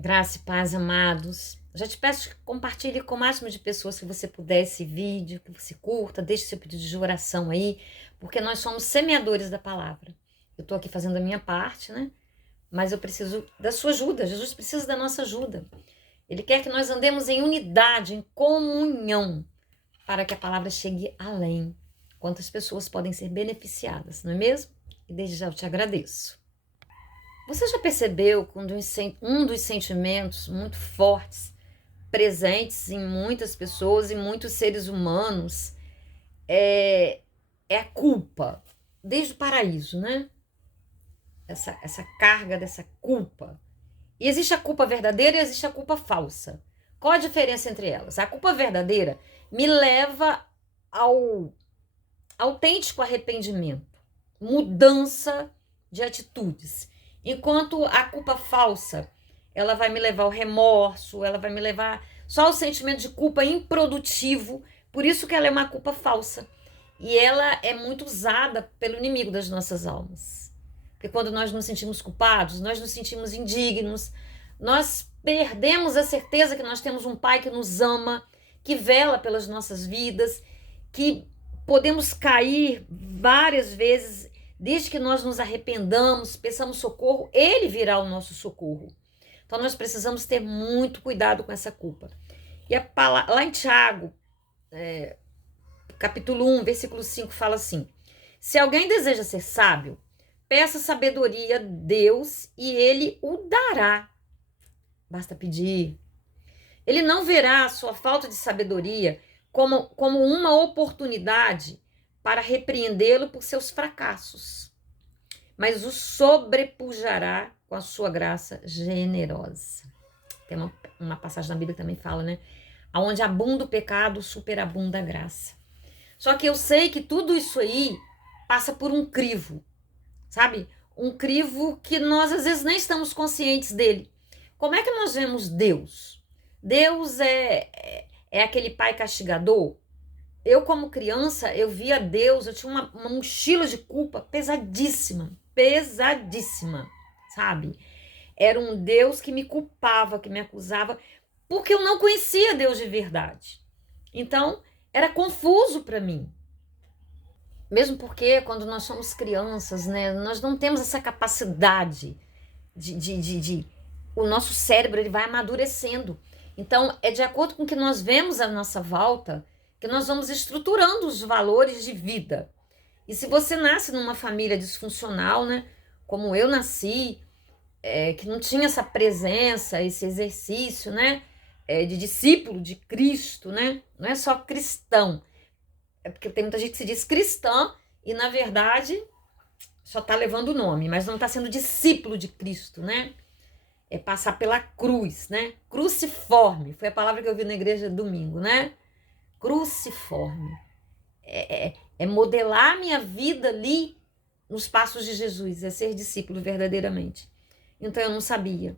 Graça e paz, amados. Já te peço que compartilhe com o máximo de pessoas que você puder esse vídeo, que você curta, deixe seu pedido de oração aí, porque nós somos semeadores da palavra. Eu estou aqui fazendo a minha parte, né? Mas eu preciso da sua ajuda. Jesus precisa da nossa ajuda. Ele quer que nós andemos em unidade, em comunhão, para que a palavra chegue além. Quantas pessoas podem ser beneficiadas, não é mesmo? E desde já eu te agradeço. Você já percebeu que um dos sentimentos muito fortes, presentes em muitas pessoas e muitos seres humanos, é a culpa? Desde o paraíso, né? Essa carga dessa culpa. E existe a culpa verdadeira e existe a culpa falsa. Qual a diferença entre elas? A culpa verdadeira me leva ao autêntico arrependimento, mudança de atitudes. Enquanto a culpa falsa, ela vai me levar ao remorso, ela vai me levar só ao sentimento de culpa improdutivo, por isso que ela é uma culpa falsa. E ela é muito usada pelo inimigo das nossas almas. Porque quando nós nos sentimos culpados, nós nos sentimos indignos, nós perdemos a certeza que nós temos um Pai que nos ama, que vela pelas nossas vidas, que podemos cair várias vezes, desde que nós nos arrependamos, peçamos socorro, Ele virá o nosso socorro. Então nós precisamos ter muito cuidado com essa culpa. E lá em Tiago, capítulo 1, versículo 5, fala assim: se alguém deseja ser sábio, peça sabedoria a Deus e Ele o dará. Basta pedir. Ele não verá a sua falta de sabedoria como uma oportunidade para repreendê-lo por seus fracassos, mas o sobrepujará com a sua graça generosa. Tem uma passagem na Bíblia que também fala, né? Aonde abunda o pecado, superabunda a graça. Só que eu sei que tudo isso aí passa por um crivo, sabe? Um crivo que nós às vezes nem estamos conscientes dele. Como é que nós vemos Deus? Deus é aquele pai castigador? Eu, como criança, eu via Deus, eu tinha uma mochila de culpa pesadíssima, sabe? Era um Deus que me culpava, que me acusava, porque eu não conhecia Deus de verdade. Então, era confuso para mim. Mesmo porque, quando nós somos crianças, né, nós não temos essa capacidade o nosso cérebro ele vai amadurecendo. Então, é de acordo com o que nós vemos à nossa volta que nós vamos estruturando os valores de vida. E se você nasce numa família disfuncional, né, como eu nasci, que não tinha essa presença, esse exercício, né, de discípulo de Cristo, né, não é só cristão, é porque tem muita gente que se diz cristã e, na verdade, só está levando o nome, mas não está sendo discípulo de Cristo, né? É passar pela cruz, né? Cruciforme, foi a palavra que eu vi na igreja domingo, né? Cruciforme. É modelar a minha vida ali nos passos de Jesus, é ser discípulo verdadeiramente. Então eu não sabia.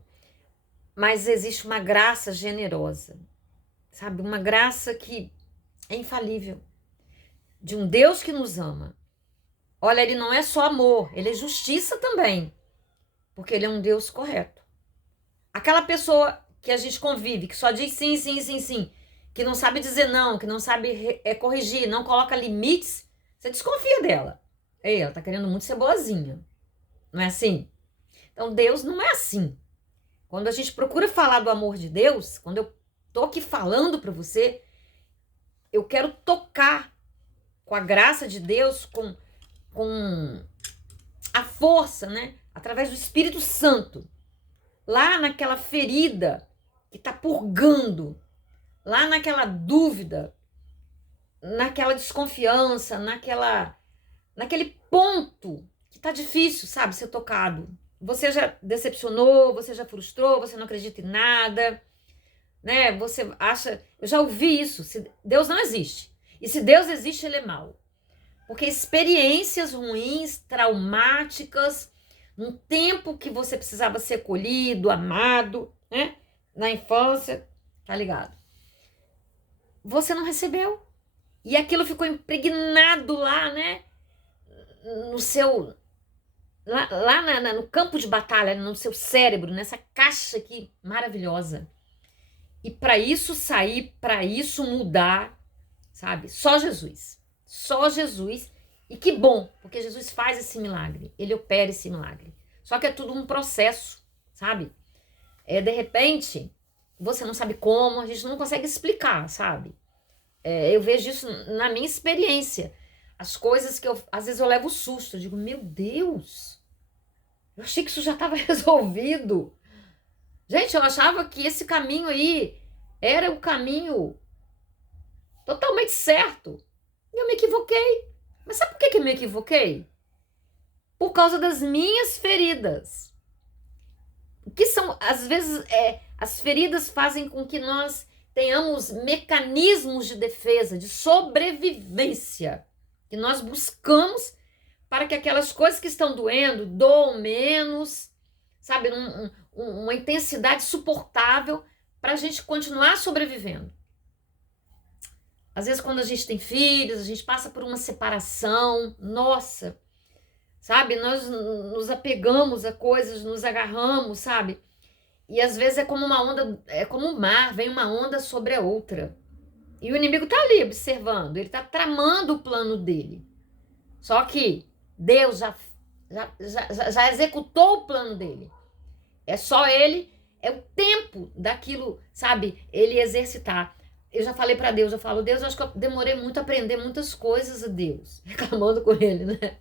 Mas existe uma graça generosa, sabe? Uma graça que é infalível. De um Deus que nos ama. Olha, ele não é só amor, ele é justiça também. Porque ele é um Deus correto. Aquela pessoa que a gente convive, que só diz sim, sim, sim, sim, que não sabe dizer não, que não sabe corrigir, não coloca limites, você desconfia dela. Ei, ela tá querendo muito ser boazinha. Não é assim? Então, Deus não é assim. Quando a gente procura falar do amor de Deus, quando eu tô aqui falando para você, eu quero tocar com a graça de Deus, com a força, né? Através do Espírito Santo. Lá naquela ferida que está purgando, lá naquela dúvida, naquela desconfiança, naquele ponto que está difícil, sabe, ser tocado. Você já decepcionou, você já frustrou, você não acredita em nada, né? Você acha... Eu já ouvi isso, Deus não existe. E se Deus existe, ele é mau. Porque experiências ruins, traumáticas, num tempo que você precisava ser acolhido, amado, né? Na infância, tá ligado? Você não recebeu. E aquilo ficou impregnado lá, né? no campo de batalha, no seu cérebro, nessa caixa aqui maravilhosa. E para isso sair, para isso mudar, sabe? Só Jesus. Só Jesus. E que bom, porque Jesus faz esse milagre. Ele opera esse milagre. Só que é tudo um processo, sabe? De repente, você não sabe como, a gente não consegue explicar, sabe? Eu vejo isso na minha experiência. As coisas que às vezes eu levo susto. Eu digo, meu Deus, eu achei que isso já estava resolvido. Gente, eu achava que esse caminho aí era o caminho totalmente certo. E eu me equivoquei. Mas sabe por que eu me equivoquei? Por causa das minhas feridas. O que são, às vezes, as feridas fazem com que nós tenhamos mecanismos de defesa, de sobrevivência, que nós buscamos para que aquelas coisas que estão doendo, doam menos, sabe, uma intensidade suportável para a gente continuar sobrevivendo. Às vezes, quando a gente tem filhos, a gente passa por uma separação, nossa, sabe, nós nos apegamos a coisas, nos agarramos, sabe, e às vezes é como uma onda, é como um mar, vem uma onda sobre a outra. E o inimigo tá ali observando, ele tá tramando o plano dele. Só que Deus já executou o plano dele. É só ele, é o tempo daquilo, sabe, ele exercitar. Eu já falei para Deus, eu falo, Deus, eu acho que eu demorei muito a aprender muitas coisas a Deus. Reclamando com ele, né?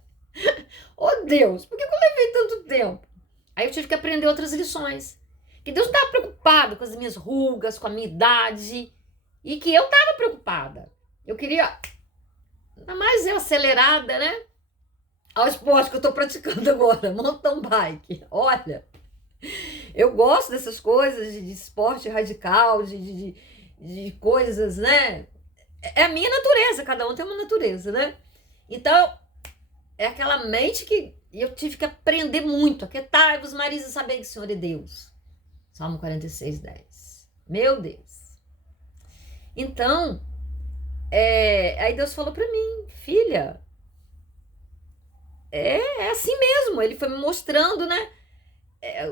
Ô Deus, por que eu levei tanto tempo? Aí eu tive que aprender outras lições. Que Deus estava preocupado com as minhas rugas, com a minha idade. E que eu estava preocupada. Eu queria, ainda mais eu acelerada, né? Ao esporte que eu estou praticando agora, mountain bike. Olha, eu gosto dessas coisas de esporte radical, de coisas, né? É a minha natureza, cada um tem uma natureza, né? Então, é aquela mente que eu tive que aprender muito. Aquietai-vos, Maris, e saber que o Senhor é Deus. Salmo 46, 10. Meu Deus. Então, aí Deus falou para mim, filha, é assim mesmo. Ele foi me mostrando, né?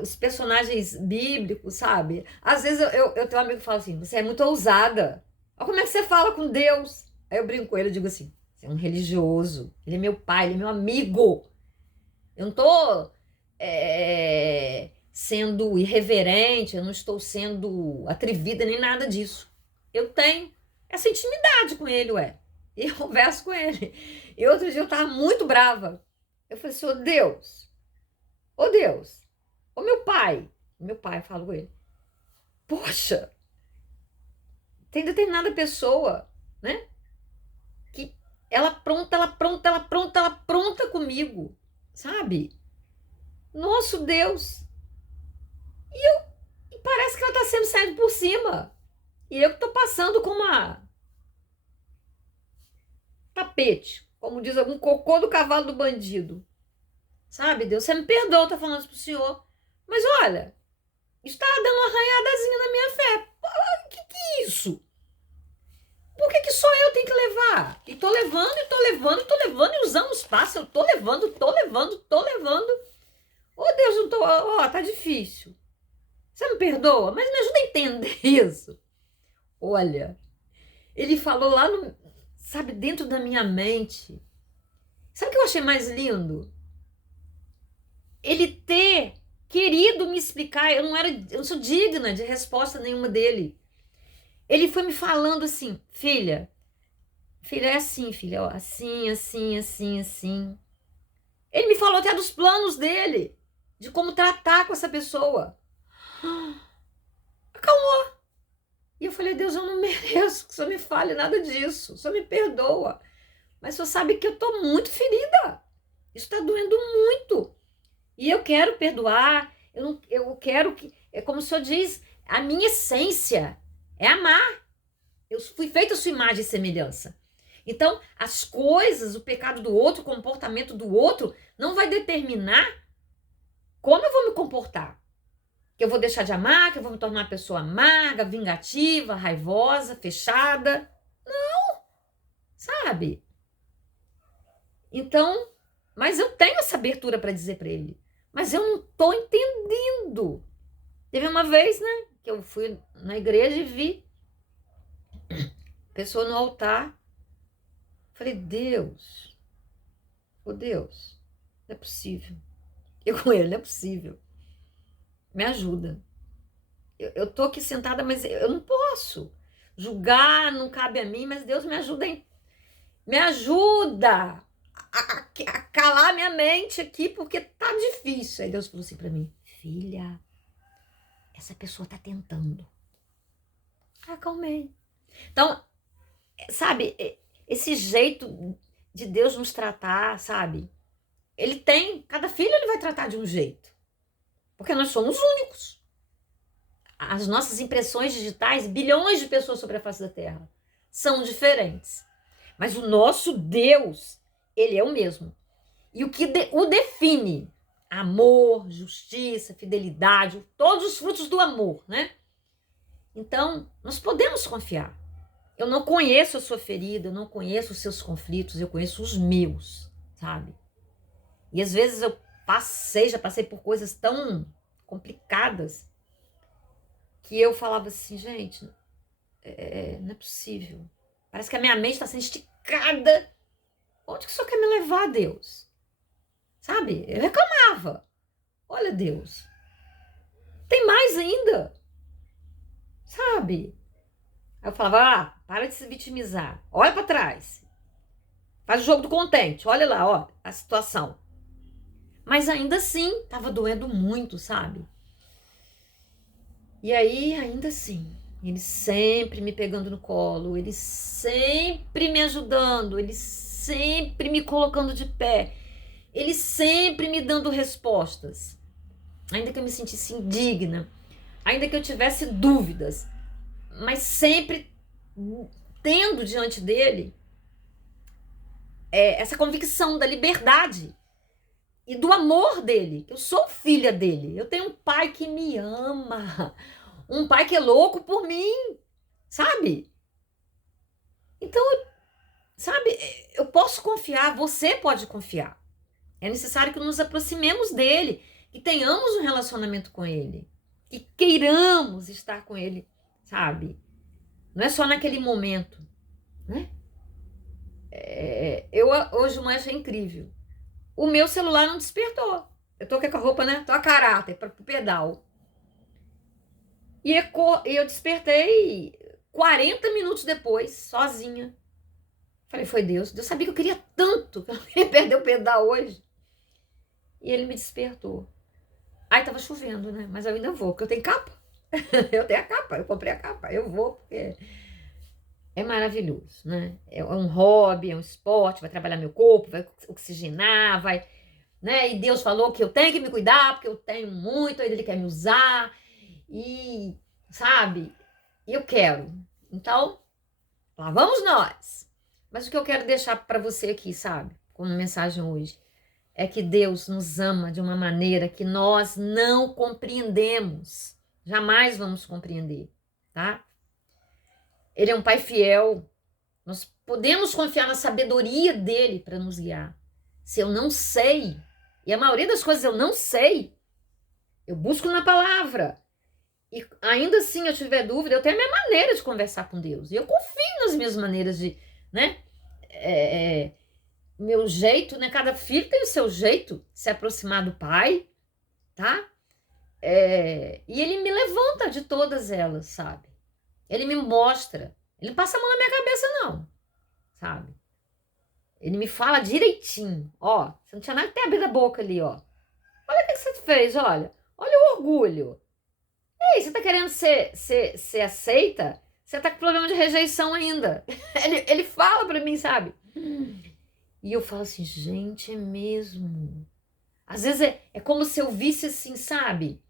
Os personagens bíblicos, sabe? Às vezes eu tenho um amigo que fala assim, você é muito ousada. Olha como é que você fala com Deus. Aí eu brinco com ele e digo assim, você é um religioso. Ele é meu pai, ele é meu amigo. Eu não tô sendo irreverente, eu não estou sendo atrevida nem nada disso. Eu tenho essa intimidade com ele, ué. E eu converso com ele. E outro dia eu tava muito brava. Eu falei assim, ô Deus, ô meu pai, eu falo com ele, poxa, tem determinada pessoa, né, que ela pronta comigo, sabe? Nosso Deus. E parece que ela tá sempre saindo por cima. E eu que tô passando com uma tapete, como diz algum cocô do cavalo do bandido. Sabe, Deus, você me perdoa, eu tô falando isso pro senhor. Mas olha, isso tá dando uma arranhadazinha na minha fé. Que é isso? Por que só eu tenho que levar? E tô levando, e usando os passos, eu tô levando. Ô Deus, não tô, tá difícil. Você me perdoa? Mas me ajuda a entender isso. Olha, ele falou lá no, sabe, dentro da minha mente. Sabe o que eu achei mais lindo? Ele ter querido me explicar, eu não sou digna de resposta nenhuma dele. Ele foi me falando assim, filha, é assim, filha, ó, assim. Ele me falou até dos planos dele, de como tratar com essa pessoa. Acalmou. E eu falei, Deus, eu não mereço que o Senhor me fale nada disso, o Senhor me perdoa. Mas o Senhor sabe que eu tô muito ferida, isso tá doendo muito. E eu quero perdoar, eu quero que, é como o Senhor diz, a minha essência é amar. Eu fui feita a sua imagem e semelhança. Então, as coisas, o pecado do outro, o comportamento do outro, não vai determinar como eu vou me comportar. Que eu vou deixar de amar, que eu vou me tornar uma pessoa amarga, vingativa, raivosa, fechada. Não, sabe? Então, Mas eu tenho essa abertura para dizer para ele. Mas eu não tô entendendo. Teve uma vez, né, que eu fui na igreja e vi pessoa no altar. Falei, Deus, oh Deus, não é possível. Eu com ele, não é possível. Me ajuda. Eu tô aqui sentada, mas eu não posso. Julgar não cabe a mim, mas Deus me ajuda, hein? Me ajuda a calar minha mente aqui, porque tá difícil. Aí Deus falou assim pra mim, filha, essa pessoa tá tentando. Acalmei. Então, sabe, esse jeito de Deus nos tratar, sabe? Ele tem, cada filho ele vai tratar de um jeito. Porque nós somos únicos. As nossas impressões digitais, bilhões de pessoas sobre a face da Terra, são diferentes. Mas o nosso Deus, ele é o mesmo. E o que o define, amor, justiça, fidelidade, todos os frutos do amor, né? Então, nós podemos confiar. Eu não conheço a sua ferida, eu não conheço os seus conflitos, eu conheço os meus, sabe? E às vezes eu já passei por coisas tão complicadas que eu falava assim, gente, não é possível. Parece que a minha mente está sendo esticada. Onde que o senhor quer me levar, Deus? Sabe? Eu reclamava. Olha, Deus, tem mais ainda. Sabe? Aí eu falava, para de se vitimizar. Olha para trás. Faz o jogo do contente. Olha lá, ó, a situação. Mas ainda assim, tava doendo muito, sabe? E aí, ainda assim, ele sempre me pegando no colo, ele sempre me ajudando, ele sempre me colocando de pé, ele sempre me dando respostas. Ainda que eu me sentisse indigna, ainda que eu tivesse dúvidas, mas sempre tendo diante dele essa convicção da liberdade e do amor dele. Eu sou filha dele. Eu tenho um pai que me ama. Um pai que é louco por mim. Sabe? Então, sabe, eu posso confiar. Você pode confiar. É necessário que nos aproximemos dele. Que tenhamos um relacionamento com ele. Que queiramos estar com ele. Sabe? Não é só naquele momento. Né? Eu hoje uma achei incrível. O meu celular não despertou. Eu tô com a roupa, né? Tô a caráter para o pedal. E eu despertei 40 minutos depois, sozinha. Falei, foi Deus. Deus sabia que eu queria tanto, que eu não queria perder o pedal hoje. E ele me despertou. Aí tava chovendo, né? Mas eu ainda vou, porque eu tenho capa. Eu tenho a capa, eu comprei a capa. Eu vou, porque é maravilhoso, né? É um hobby, é um esporte, vai trabalhar meu corpo, vai oxigenar, vai, né? E Deus falou que eu tenho que me cuidar, porque eu tenho muito, aí Ele quer me usar, e, sabe? Eu quero. Então, lá vamos nós. Mas o que eu quero deixar para você aqui, sabe? Como mensagem hoje, é que Deus nos ama de uma maneira que nós não compreendemos. Jamais vamos compreender, tá? Ele é um pai fiel. Nós podemos confiar na sabedoria dele para nos guiar. Se eu não sei, e a maioria das coisas eu não sei, eu busco na palavra. E ainda assim eu tiver dúvida, eu tenho a minha maneira de conversar com Deus. E eu confio nas minhas maneiras de, né? Meu jeito, né? Cada filho tem o seu jeito de se aproximar do pai, tá? E ele me levanta de todas elas, sabe? Ele me mostra. Ele não passa a mão na minha cabeça, não. Sabe? Ele me fala direitinho. Ó, você não tinha nada que ter abrido a boca ali, ó. Olha o que você fez, olha. Olha o orgulho. Ei, você tá querendo ser aceita? Você tá com problema de rejeição ainda. Ele fala pra mim, sabe? E eu falo assim, gente, é mesmo. Às vezes é como se eu visse assim, sabe?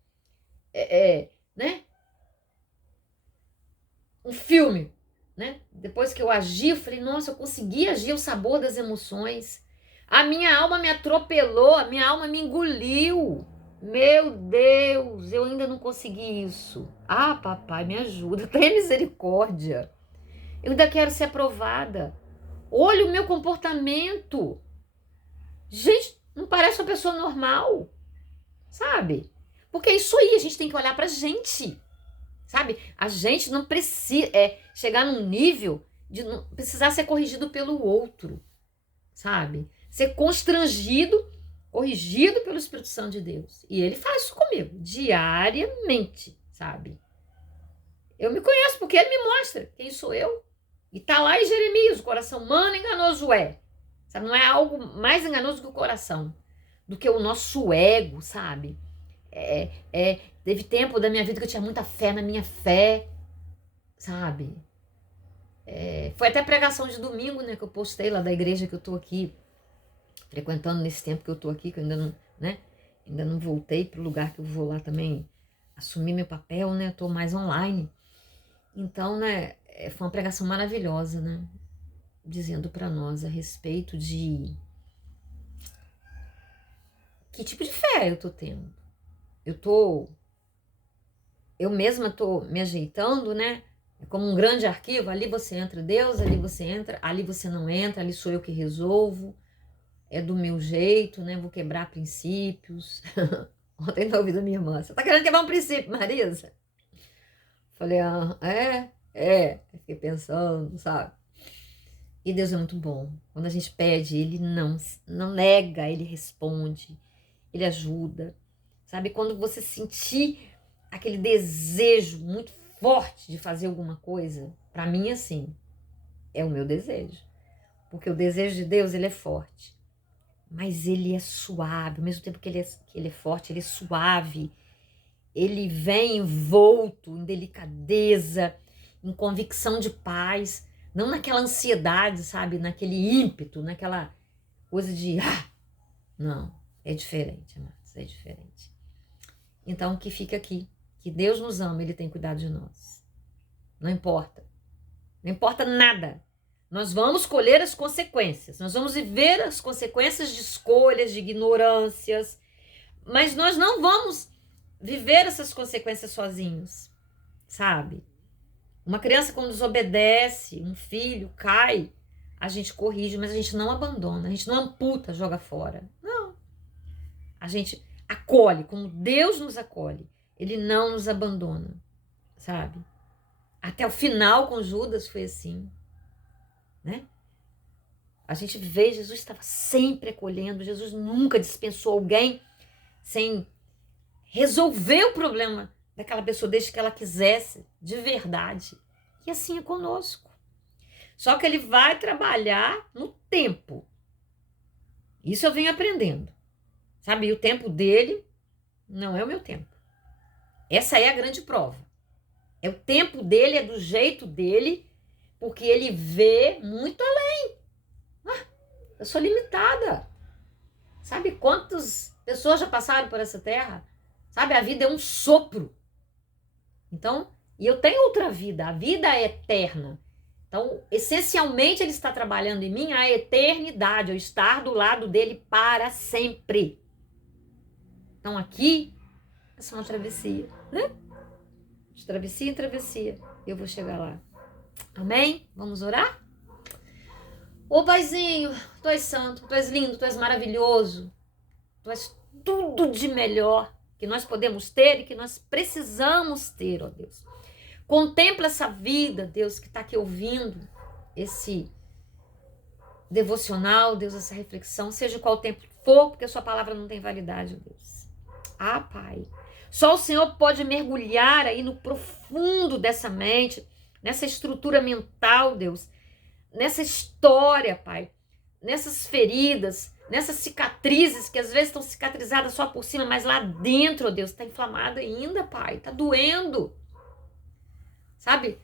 Né? Um filme, né? Depois que eu agi, eu falei, nossa, eu consegui agir o sabor das emoções. A minha alma me atropelou, a minha alma me engoliu. Meu Deus, eu ainda não consegui isso. Ah, papai, me ajuda, tenha misericórdia. Eu ainda quero ser aprovada. Olha o meu comportamento. Gente, Não parece uma pessoa normal, sabe? Porque é isso aí, a gente tem que olhar pra gente, sabe? A gente não precisa chegar num nível de não precisar ser corrigido pelo outro, sabe? Ser constrangido, corrigido pelo Espírito Santo de Deus. E ele faz isso comigo, diariamente, sabe? Eu me conheço porque ele me mostra quem sou eu. E tá lá em Jeremias, o coração humano enganoso é. Sabe? Não é algo mais enganoso que o coração, do que o nosso ego, sabe? Teve tempo da minha vida que eu tinha muita fé na minha fé, sabe? Foi até pregação de domingo, né, que eu postei lá da igreja que eu tô aqui, frequentando nesse tempo que eu tô aqui, que eu ainda não, né, ainda não voltei pro lugar que eu vou lá também assumir meu papel, né, eu tô mais online. Então, né, foi uma pregação maravilhosa, né, dizendo para nós a respeito de que tipo de fé eu tô tendo. Eu mesma tô me ajeitando, né? É como um grande arquivo, ali você entra Deus, ali você entra, ali você não entra, ali sou eu que resolvo, é do meu jeito, né? Vou quebrar princípios. Ontem eu ouvi da minha irmã, você tá querendo quebrar um princípio, Marisa? Falei, fiquei pensando, sabe? E Deus é muito bom. Quando a gente pede, Ele não nega, Ele responde, Ele ajuda. Sabe, quando você sentir aquele desejo muito forte de fazer alguma coisa, para mim, assim, é o meu desejo. Porque o desejo de Deus, ele é forte. Mas ele é suave. Ao mesmo tempo que ele é forte, ele é suave. Ele vem envolto em delicadeza, em convicção de paz. Não naquela ansiedade, sabe? Naquele ímpeto, naquela coisa de... Não, é diferente, amados, é diferente. Então, que fica aqui, que Deus nos ama, Ele tem cuidado de nós. Não importa. Não importa nada. Nós vamos colher as consequências. Nós vamos viver as consequências de escolhas, de ignorâncias. Mas nós não vamos viver essas consequências sozinhos, sabe? Uma criança quando desobedece, um filho cai, a gente corrige, mas a gente não abandona, a gente não amputa, joga fora. Não. A gente acolhe, como Deus nos acolhe. Ele não nos abandona, sabe? Até o final com Judas foi assim, né? A gente vê, Jesus estava sempre acolhendo, Jesus nunca dispensou alguém sem resolver o problema daquela pessoa, desde que ela quisesse, de verdade. E assim é conosco. Só que ele vai trabalhar no tempo. Isso eu venho aprendendo. Sabe, e o tempo dele não é o meu tempo. Essa é a grande prova. É o tempo dele, é do jeito dele, porque ele vê muito além. Eu sou limitada. Sabe quantas pessoas já passaram por essa terra? Sabe, a vida é um sopro. Então, e eu tenho outra vida, a vida é eterna. Então, essencialmente, ele está trabalhando em mim a eternidade, eu estar do lado dele para sempre. Então, aqui, é só uma travessia, né? De travessia em travessia, eu vou chegar lá. Amém? Vamos orar? Ô, Paizinho, tu és santo, tu és lindo, tu és maravilhoso. Tu és tudo de melhor que nós podemos ter e que nós precisamos ter, ó Deus. Contempla essa vida, Deus, que está aqui ouvindo esse devocional, Deus, essa reflexão, seja qual tempo for, porque a sua palavra não tem validade, ó Deus. Ah, Pai, só o Senhor pode mergulhar aí no profundo dessa mente, nessa estrutura mental, Deus, nessa história, Pai, nessas feridas, nessas cicatrizes que às vezes estão cicatrizadas só por cima, mas lá dentro, ó Deus, está inflamado ainda, Pai, está doendo. Sabe?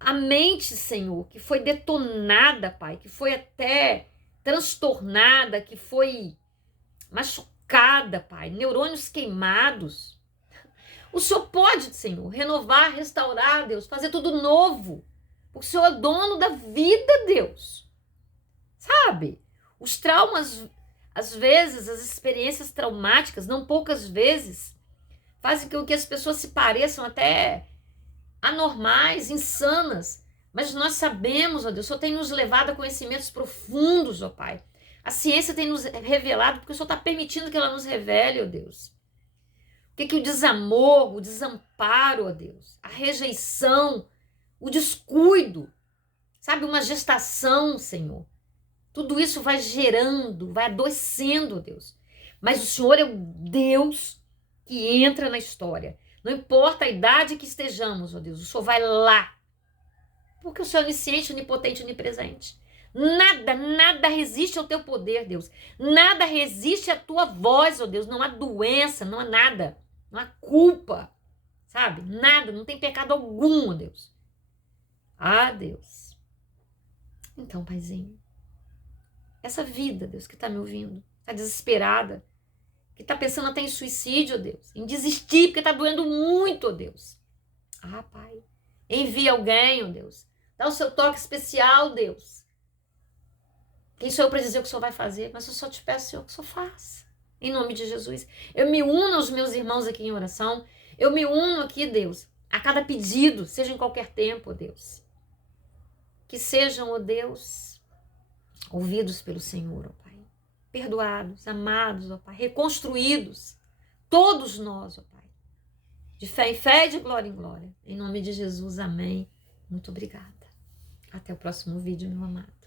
A mente, Senhor, que foi detonada, Pai, que foi até transtornada, que foi machucada, Pai, neurônios queimados. O Senhor pode, Senhor, renovar, restaurar, Deus, fazer tudo novo. Porque o Senhor é dono da vida, Deus. Sabe? Os traumas, às vezes, as experiências traumáticas, não poucas vezes, fazem com que as pessoas se pareçam até anormais, insanas, mas nós sabemos, ó Deus, o Senhor tem nos levado a conhecimentos profundos, ó Pai, A ciência tem nos revelado, porque o Senhor está permitindo que ela nos revele, ó Deus. O que o desamor, o desamparo, ó Deus, a rejeição, o descuido, sabe, uma gestação, Senhor. Tudo isso vai gerando, vai adoecendo, ó Deus. Mas o Senhor é o Deus que entra na história. Não importa a idade que estejamos, ó Deus, o Senhor vai lá. Porque o Senhor é onisciente, onipotente, onipresente. Nada resiste ao teu poder, Deus. Nada resiste à tua voz, ó Deus. Não há doença, não há nada. Não há culpa, sabe? Nada, não tem pecado algum, ó Deus. Ah, Deus. Então, Paizinho, essa vida, Deus, que está me ouvindo, está desesperada, que está pensando até em suicídio, ó Deus, em desistir, porque está doendo muito, ó Deus. Ah, Pai, envia alguém, ó Deus. Dá o seu toque especial, Deus. Quem sou eu para dizer o que o Senhor vai fazer? Mas eu só te peço, Senhor, que o Senhor faça. Em nome de Jesus. Eu me uno aos meus irmãos aqui em oração. Eu me uno aqui, Deus, a cada pedido, seja em qualquer tempo, ó Deus. Que sejam, ó Deus, ouvidos pelo Senhor, ó Pai. Perdoados, amados, ó Pai. Reconstruídos. Todos nós, ó Pai. De fé em fé e de glória em glória. Em nome de Jesus, amém. Muito obrigada. Até o próximo vídeo, meu amado.